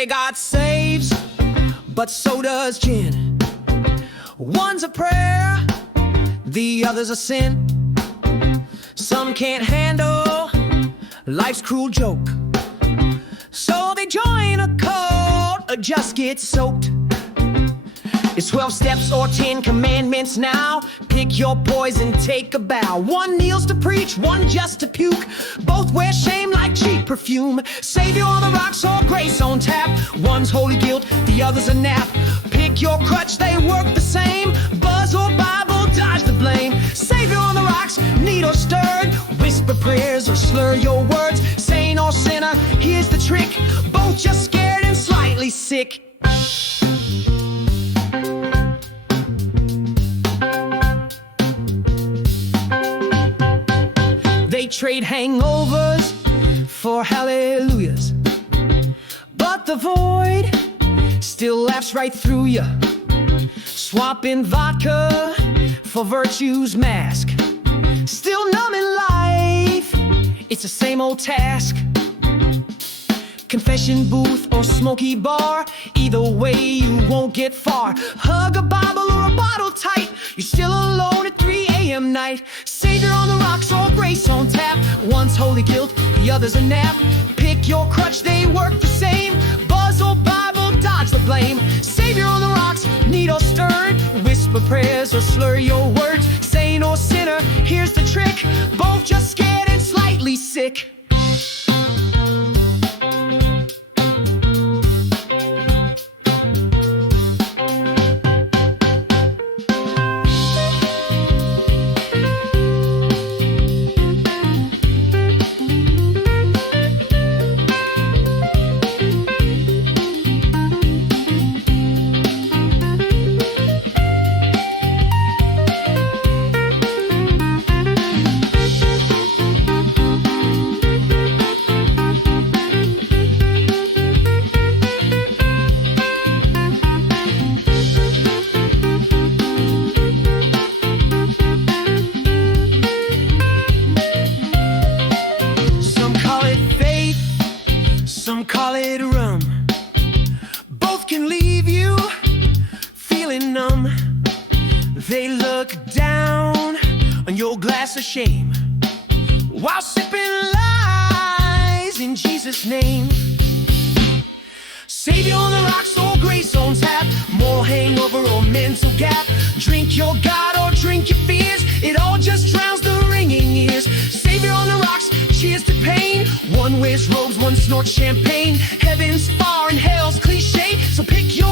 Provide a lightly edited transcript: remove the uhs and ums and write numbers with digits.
say God saves, but so does gin. One's a prayer, the other's a sin. Some can't handle life's cruel joke, so they join a cult or just get soaked. It's 12 steps or 10 commandments now. Pick your poison, take a bow. One kneels to preach, one just to puke. Both wear shame like cheap perfume. Savior on the rocks or grace on tap. One's holy guilt, the other's a nap. Pick your crutch, they work the same. Buzz or Bible, dodge the blame. Savior on the rocks, neat or stirred. Whisper prayers or slur your words. Saint or sinner, here's the trick. Both just scared and slightly sick. They trade hangovers for hallelujahs, but the void still laughs right through ya. Swapping vodka for virtue's mask, still numb in life, it's the same old task. Confession booth or smoky bar, either way you won't get far. Hug a Bible or a bottle tight, you're still alone at 3 a.m. night. Savior on the rocks or grace on tap. One's holy guilt, the other's a nap. Pick your crutch, they work the same. Buzz or Bible, dodge the blame. Savior on the rocks, neat or stirred. Whisper prayers or slur your words. Saint or sinner, here's the trick. Both just scared and slightly sick. Some call it rum. Both can leave you feeling numb. They look down on your glass of shame while sipping lies in Jesus' name. Savior on the rocks or grace on tap. More hangover or mental gap. Drink your God or drink your fears. It all just drowns the ringing ears. Savior on the rocks, cheers to pain. One wears robes, one snorts champagne. Heaven's far and hell's cliche, so pick your